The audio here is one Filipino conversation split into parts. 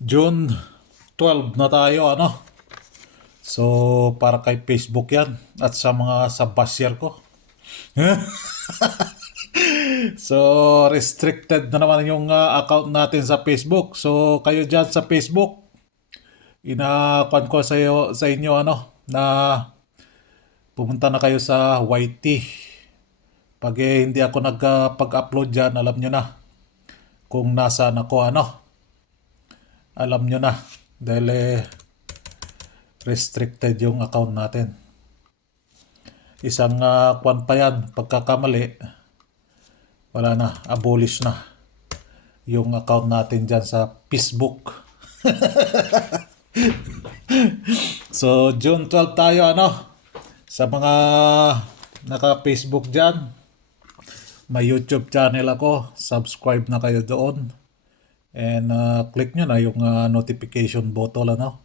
June 12 na tayo, ano? So, para kay Facebook yan at sa mga sabasyer ko. So, restricted na naman yung account natin sa Facebook. So, kayo dyan sa Facebook, inakuan ko sa inyo, ano, na pumunta na kayo sa YT. Pag hindi ako nagpag-upload dyan, alam nyo na kung nasaan ako, ano. Alam nyo na. Dahil restricted yung account natin. Isang kwan pa yan, pagkakamali, wala na, abolish na yung account natin dyan sa Facebook. So, June 12 tayo, ano? Sa mga naka-Facebook dyan, may YouTube channel ako, subscribe na kayo doon. And click nyo na yung notification button, ano?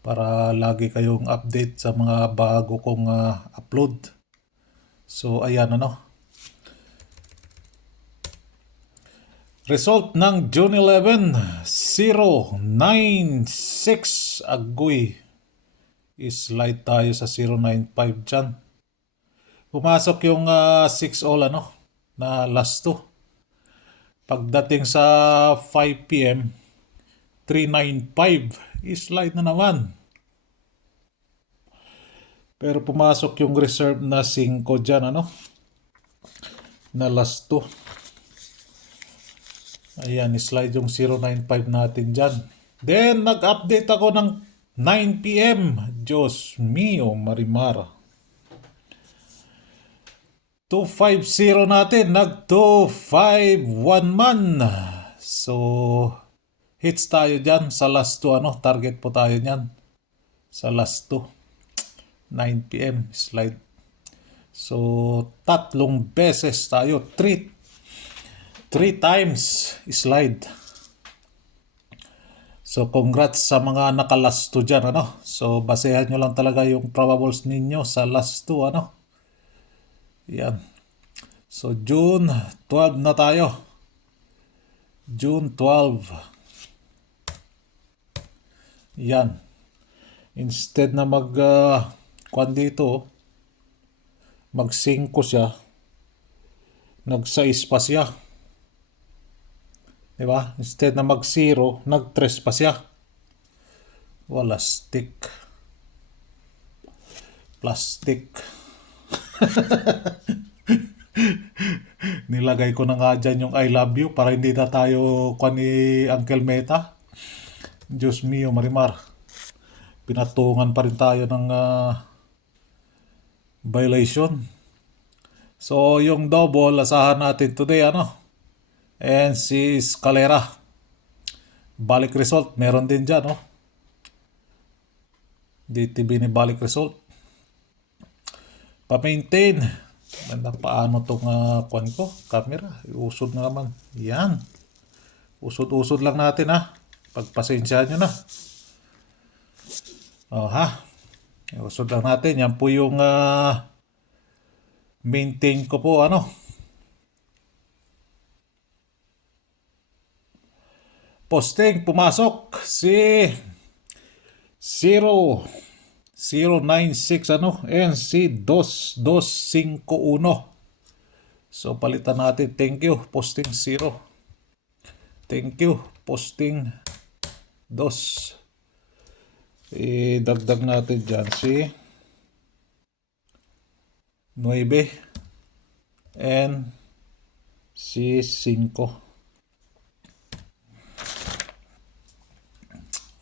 Para lagi kayong update sa mga bago kong upload. So, ayan, ano? Result ng June 11, 096. Agoy. Slide tayo sa 095 dyan. Pumasok yung 6 all, ano, na last 2. Pagdating sa 5 p.m., 395. Slide na naman. Pero pumasok yung reserve na 5 dyan, ano, na last 2. Ayan, slide yung 095 natin dyan. Then, nag-update ako ng 9 p.m. Diyos mio, Marimar. 250 natin. Nag-251 man. So, hits tayo dyan sa last 2. Ano? Target po tayo dyan. Sa last 2. 9 p.m. slide. So, tatlong beses tayo. 3 times slide. So, congrats sa mga naka-last 2 dyan, ano? So, basehan nyo lang talaga yung probables ninyo sa last 2, ano? Yan. So, June 12 na tayo. June 12. Yan. Instead na kwan dito, mag 5 siya, nag 6 pa siya. Diba? Instead na mag 0, nag 3 pa siya. Wala stick. Plastic. Nilagay ko na nga dyan yung I love you para hindi na tayo kwan ni Uncle Meta. Diyos mio, Marimar. Pinatungan pa rin tayo ng violation. So, yung double, asahan natin today, ano? And si Scalera. Balik result, meron din dyan, no? DTB ni balik result. Pa-maintain. Ganda paano tong kwan ko, camera. Usod na naman. Yan. Usod-usod lang natin, ha. Pagpasensyahan nyo na. Oh, ha. Usod lang natin. Yan po yung maintain ko po, ano. Posting, pumasok si 096, ano, NC 2251. So, palitan natin. Thank you, posting 0. Thank you, posting 2. Idagdag natin dyan si 9 and si 5.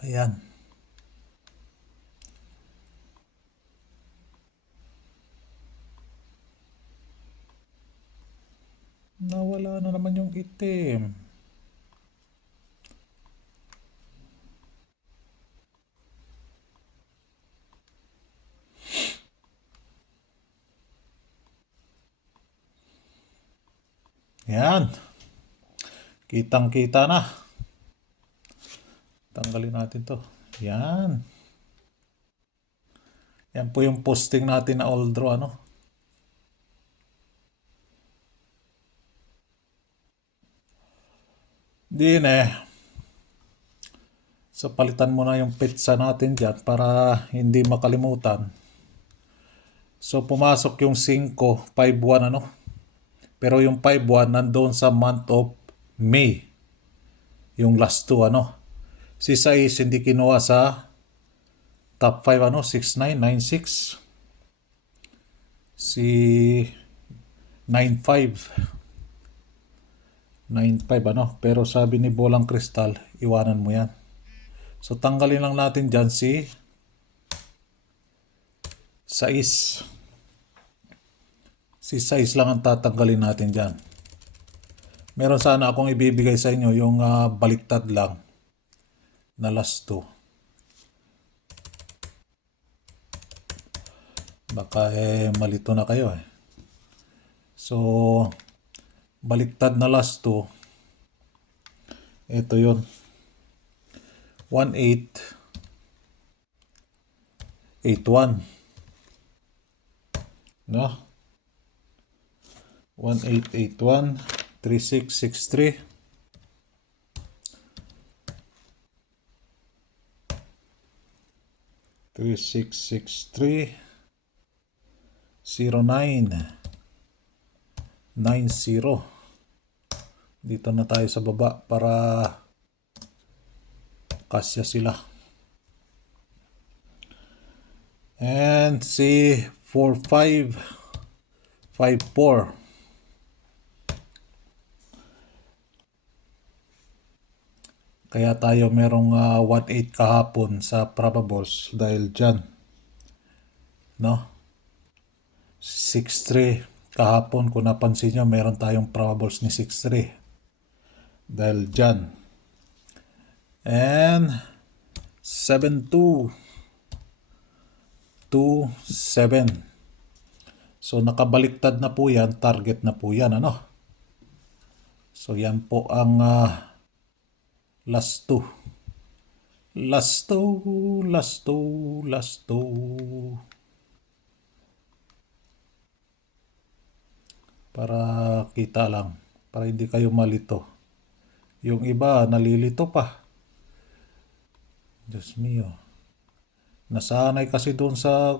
Ayan. Nawala na naman yung itim. Yan. Kitang-kita na. Tanggalin natin to. Yan. Yan po yung posting natin na all draw, ano. Din So palitan mo na yung pizza natin dyan para hindi makalimutan. So pumasok yung 5, 5-1 ano. Pero yung 5-1 nandoon sa month of May. Yung last 2 ano. Si 6 hindi kinuha sa top 5 ano, 6-9, 9-6. Si 9-5. 9-5 ano. Pero sabi ni Bolang Kristal, iwanan mo yan. So tanggalin lang natin dyan si 6. Si 6 lang ang tatanggalin natin dyan. Meron sana akong ibibigay sa inyo yung baliktad lang na last 2. Baka malito na kayo eh. So, baliktad na last 2. Ito yun. 1-8. 8-1. No? 1-8-8-1. 3-6-6-3. 3-6-6-3. 0-9. 9-0. Dito na tayo sa baba para kasya sila. And si 4-5. 5-4. Kaya tayo merong 1-8 kahapon sa probables dahil dyan. No? 6-3 kahapon, kung napansin nyo, meron tayong probables ni 6-3 dahil dyan. And 7-2. 2-7. So nakabaliktad na po yan, target na po yan, ano? So yan po ang last 2. Last 2, last 2, last 2. Para kita lang, para hindi kayo malito. Yung iba nalilito pa. Diyos mio. Nasanay kasi doon sa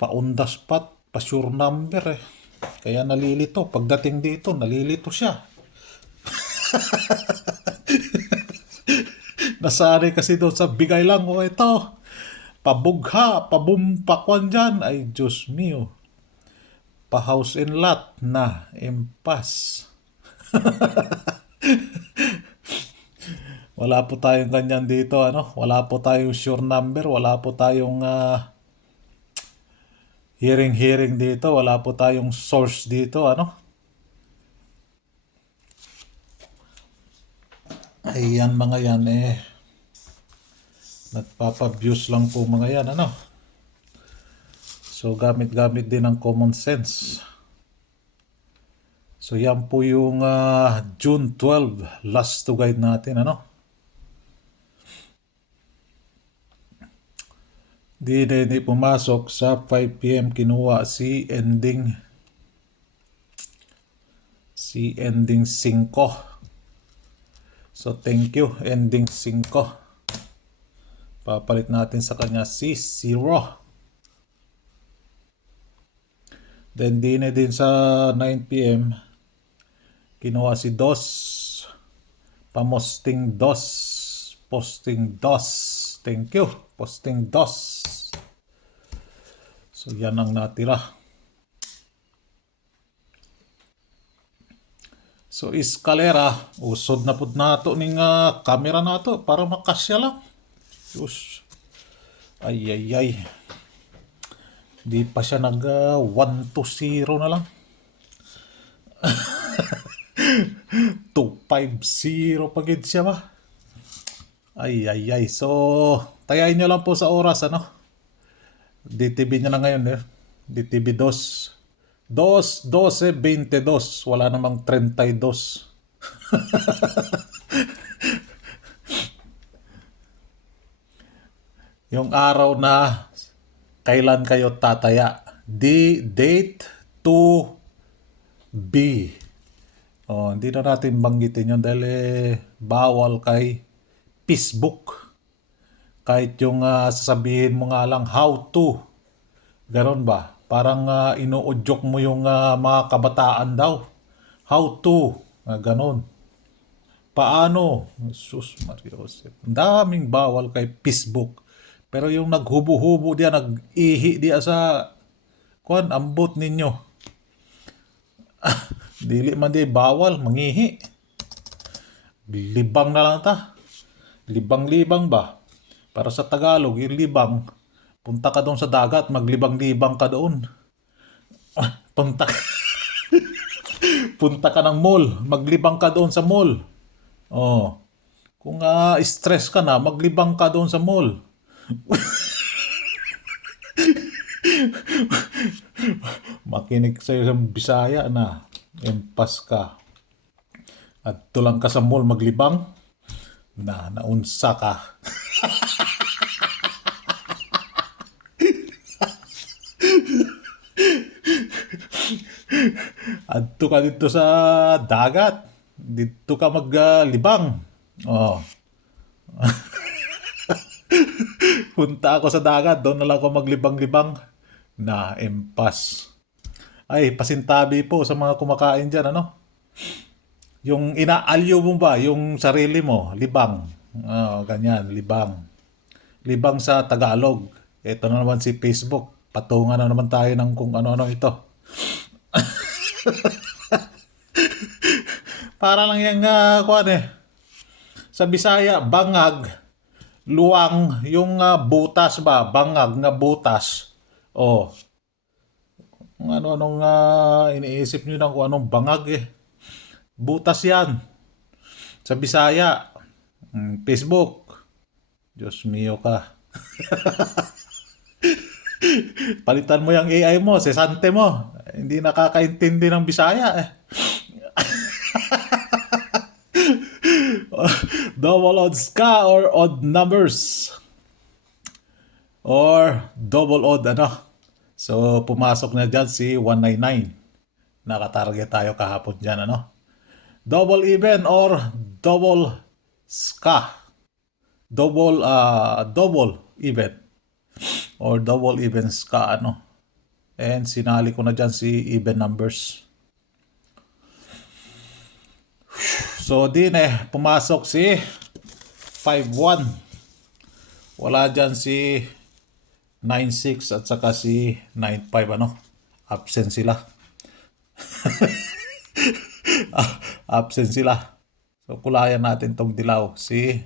pa-on-the-spot, pa-sure number eh. Kaya nalilito. Pagdating dito, nalilito siya. Nasanay kasi doon sa bigay lang. O ito, pabugha, pabumpa dyan. Ay, Diyos mio. Pa-house and lot na. Impas. Wala po tayong ganyan dito, ano? Wala po tayong sure number. Wala po tayong hearing dito. Wala po tayong source dito, ano? Ayan mga yan nagpapabuse lang po mga yan, ano? So gamit-gamit din ng common sense. So yan po yung June 12 last to guide natin, ano? Di pumasok sa 5 p.m. kinuha si ending 5. So thank you ending 5. Papalit natin sa kanya si 0. Then din sa 9 p.m. kinuha si DOS. Pamosting DOS. Posting DOS. Thank you. Posting DOS. So yan ang natira. So eskalera. Usod na po nato ning camera nato para makasya lang. Yus. Ay. Di pa siya nag 1-0 na lang. 2-5-0 pagid siya ba? Ay. So, tayain nyo lang po sa oras, ano? DTV nyo na ngayon, eh. DTV 2. 12, wala namang 32. Yung araw na kailan kayo tataya. Date to be. Oh, hindi na natin banggitin yun dahil bawal kay Facebook. Kahit yung sasabihin mo nga lang how to. Ganon ba? Parang inuudyok mo yung mga kabataan daw. How to. Ganon. Paano? Sus Mariosep. Ang daming bawal kay Facebook. Pero yung naghubo-hubo diya, nag-ihi diya sa kuan, ambot ninyo. Dili man di bawal, mangihi. Libang na lang ta. Libang-libang ba? Para sa Tagalog, yung libang. Punta ka doon sa dagat, maglibang-libang ka doon. Punta, punta ka ng mall, maglibang ka doon sa mall. Oh. Kung stress ka na, maglibang ka doon sa mall. Makinig sa'yo sa Bisaya na. Empas ka. At tulang ka sa mall maglibang. Naunsa ka. Adto ka dito sa dagat. Dito ka maglibang. Oh. Punta ako sa dagat, doon na lang ako maglibang-libang. Empas. Ay, pasintabi po sa mga kumakain dyan, ano? Yung inaalyo mo ba, yung sarili mo, libang. Ganyan, libang. Libang sa Tagalog. Ito na naman si Facebook. Patungan na naman tayo ng kung ano-ano ito. Para lang yung, kuwan eh. Sa Bisaya, bangag, luwang, yung butas ba? Bangag nga butas. Oh. Kung ano-anong iniisip nyo lang kung anong bangag eh. Butas yan. Sa Bisaya. Facebook. Diyos mio ka. Palitan mo yung AI mo, sesante mo. Hindi nakakaintindi ng Bisaya eh. Double odds ka or odd numbers? Or double odd ano? So pumasok na dyan si 199. Nakatarget tayo kahapon dyan ano? Double even or double ska? Double even or double even ska ano? And sinali ko na dyan si even numbers. So din pumasok si 5-1. Wala dyan si 9-6 at saka si 9-5 ano. Absent sila. Absent sila. So kulayan natin tong dilaw si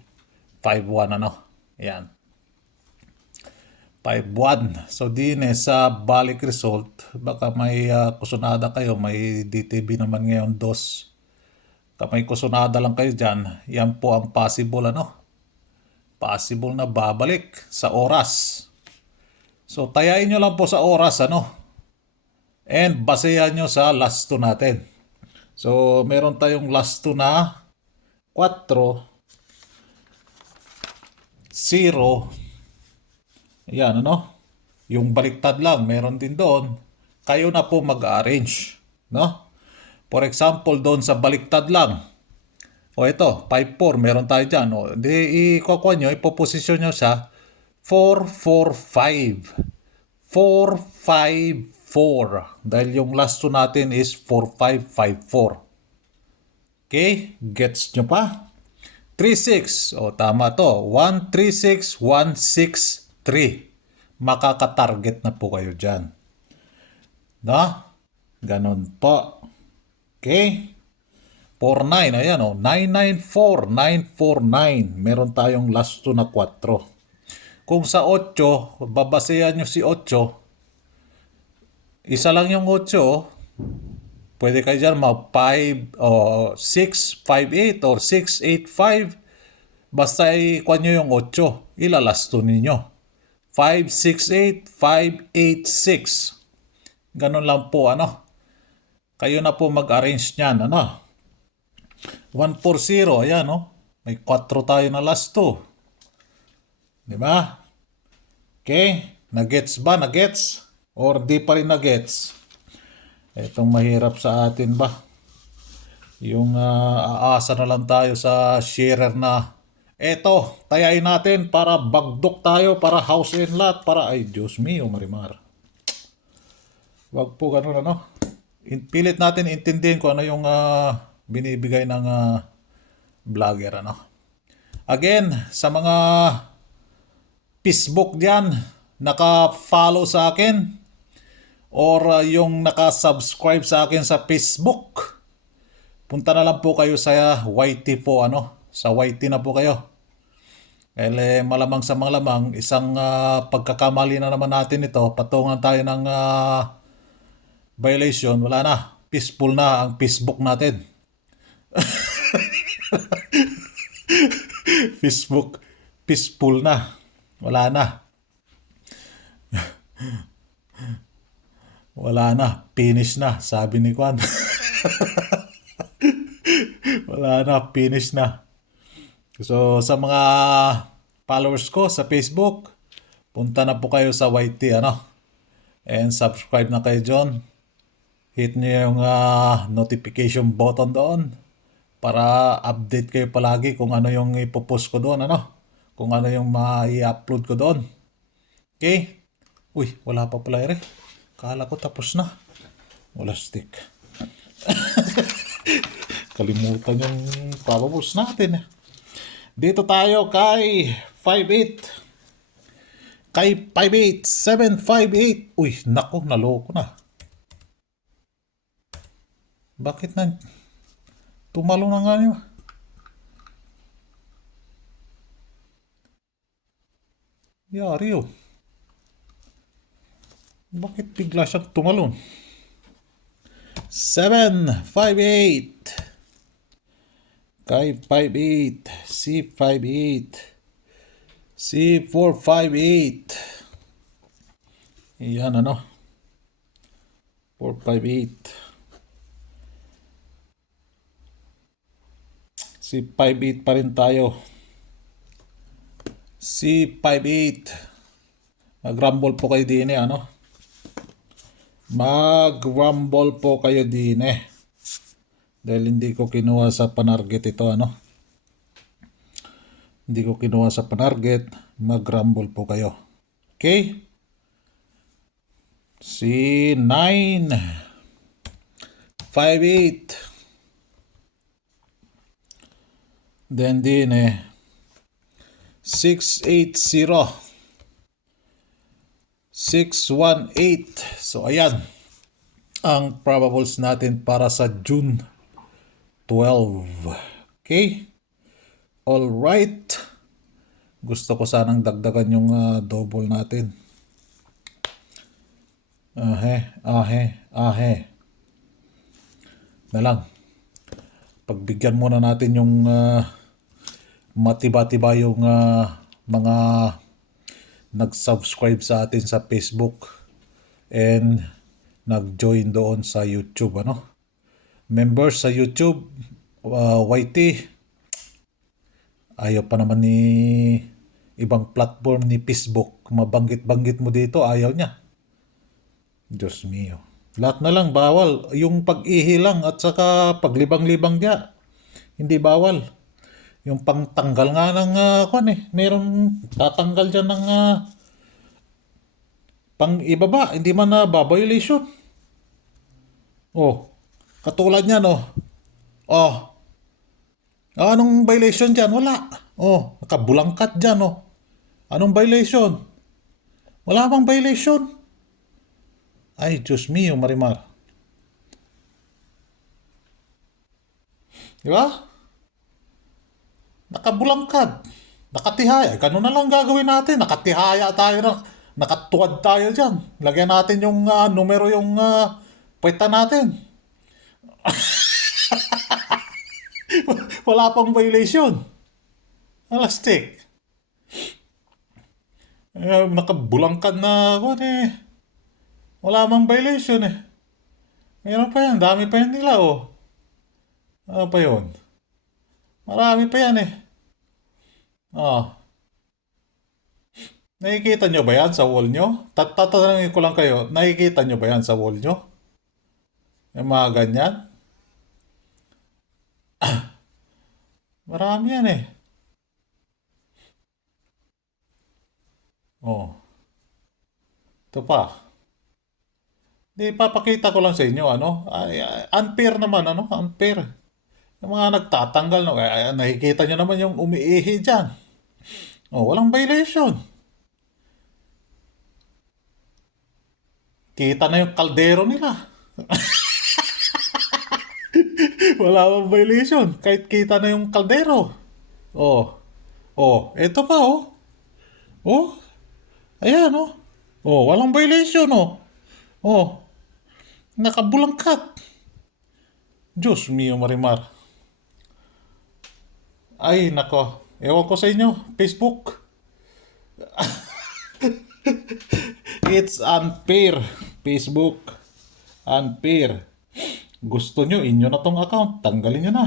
5-1 ano. Ayan. 5-1. So din sa balik result, baka may kusunada kayo, may DTB naman ngayon 2. May kusunada lang kayo dyan, yan po ang possible ano. Possible na babalik sa oras. So tayain nyo lang po sa oras ano. And basehan nyo sa last 2 natin. So meron tayong last 2 na 4, 0. Ayan ano. Yung baliktad lang, meron din doon. Kayo na po mag-arrange. No? For example, doon sa baliktad lang. O ito, 5-4, meron tayo dyan. O, di ikukuha nyo, ipoposisyon nyo sa 4-4-5. 4-5-4. Dahil yung last 2 natin is 4-5-5-4. Okay? Gets nyo pa? 3-6. O, tama to. 1-3-6-1-6-3. Makakatarget na po kayo dyan. No? Ganon po. Okay? 4-9. Ayan o. 9-9-4. 9-4-9. Meron tayong last 2 na 4. Kung sa 8, babasehan nyo si 8. Isa lang yung 8. Pwede kayo dyan 5 o 6-5-8 or 6-8-5. Basta ikuha nyo yung 8. Ilalasto ninyo. 5-6-8, 5-8-6. Ganon lang po ano. Kayo na po mag-arrange niyan, ano? 1-4-0, ayan, no? May 4 tayo na last 2. Di ba? Okay? Nagets ba? Nagets? Or di pa rin nagets? Itong mahirap sa atin ba? Yung aasa na lang tayo sa sharer na Eto, tayain natin para bagdok tayo, para house and lot, para ay Diyos mio, Marimar. Wag po ganun ano. Pilit natin intindihin kung ano yung binibigay ng vlogger ano. Again, sa mga Facebook diyan, naka-follow sa akin or yung naka-subscribe sa akin sa Facebook, punta na lang po kayo sa YT po ano. Sa YT na po kayo. Malamang sa malamang, isang pagkakamali na naman natin ito, patungan tayo ng violation, wala na. Peaceful na ang Facebook natin. Facebook, peaceful na. Wala na. Wala na. Finish na, sabi ni Kwan. Wala na, finish na. So, sa mga followers ko sa Facebook, punta na po kayo sa YT, ano? And subscribe na kayo dyan. Hit nyo yung notification button doon para update kayo palagi kung ano yung ipopost ko doon, ano? Kung ano yung ma-i-upload ko doon. Okay? Uy, wala pa pala ere. Kala ko tapos na. Wala stick. Kalimutan yung papapos natin. Dito tayo kay 5'8". Kay 5'8", 758. Uy, nako, naloko na. Bakit na tumalo na nga niyo? Yari yun. Bakit bigla siyang tumalon? 758. Kay 58. C58. C458. Yan ano. 458. C58 pa rin tayo. C58. Mag-rumble po kayo din ano? Mag-rumble po kayo din Dahil hindi ko kinuha sa panarget ito ano? Hindi ko kinuha sa panarget. Mag-rumble po kayo. Okay? C9. 58. Then din 680. 618. So ayan ang probables natin para sa June 12. Okay? All right. Gusto ko sanang dagdagan yung double natin. Na lang. Pagbigyan muna natin yung matiba-tiba yung mga nag-subscribe sa atin sa Facebook and nag-join doon sa YouTube ano. Members sa YouTube, YT, ayaw pa naman ni ibang platform ni Facebook, mabanggit-banggit mo dito, ayaw niya. Diyos mio. Lahat na lang bawal. Yung pag-ihi lang at saka paglibang-libang diya, hindi bawal. Yung pangtanggal nga ng meron tatanggal dyan ng pang ibaba, hindi man na violation. Oh, katulad niyan Oh, anong violation dyan? Wala. Oh, nakabulangkat dyan Anong violation? Wala bang violation? Ay, Diyos mio, Marimar. Di ba? Nakabulangkad. Nakatihaya. Ganun na lang gagawin natin. Nakatihaya tayo na. Nakatuwad tayo dyan. Lagyan natin yung numero yung puweta natin. Wala pang violation. Alastik. Nakabulangkad na ako Wala mang violation Meron pa yan. Dami pa yan nila Ano pa yun? Marami pa yan Oh. Nakikita nyo ba yan sa wall nyo? Tatanungin ko lang kayo, nakikita nyo ba yan sa wall nyo? Yung mga ganyan? Marami yan Oh, ito pa. Di papakita ko lang sa inyo, ano? Unfair naman, ano? Unfair. Yung mga nagtatanggal, no? Nakikita nyo naman yung umiihi dyan. Oh, walang violation. Kita na yung kaldero nila. Wala bang violation. Kahit kita na yung kaldero. Oh, oh, eto pa, oh. Oh, ayan, oh. Oh, walang violation, oh. Oh, nakabulangkat. Diyos mio, Marimar. Ay, nako. Ewan ko sa inyo. Facebook. It's unfair. Facebook. Unfair. Gusto nyo, inyo na tong account. Tanggalin nyo na.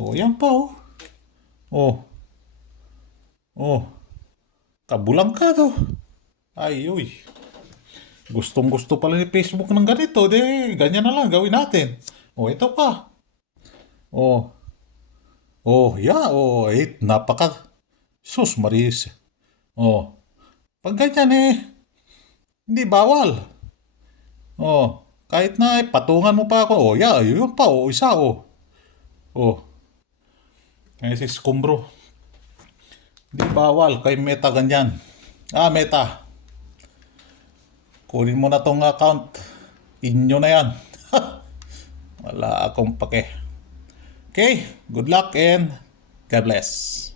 Oh, yan pa, oh. Oh, oh. Kabulang ka, to. Ay, uy. Gustong gusto pala ni Facebook ng ganito. De, ganyan na lang. Gawin natin. Oh, ito pa. Oh, oh, yeah. Oh, napaka. Sus, Maris. Oh, pag ganyan hindi bawal. Oh, kahit na patungan mo pa ako. Oh, yeah, yun pa. Oh, isa, oh. Oh, ngayon si Skumbro. Hindi bawal kay Meta ganyan. Meta. Kunin mo na tong account. Inyo na yan. Wala akong pake. Okay, good luck and God bless.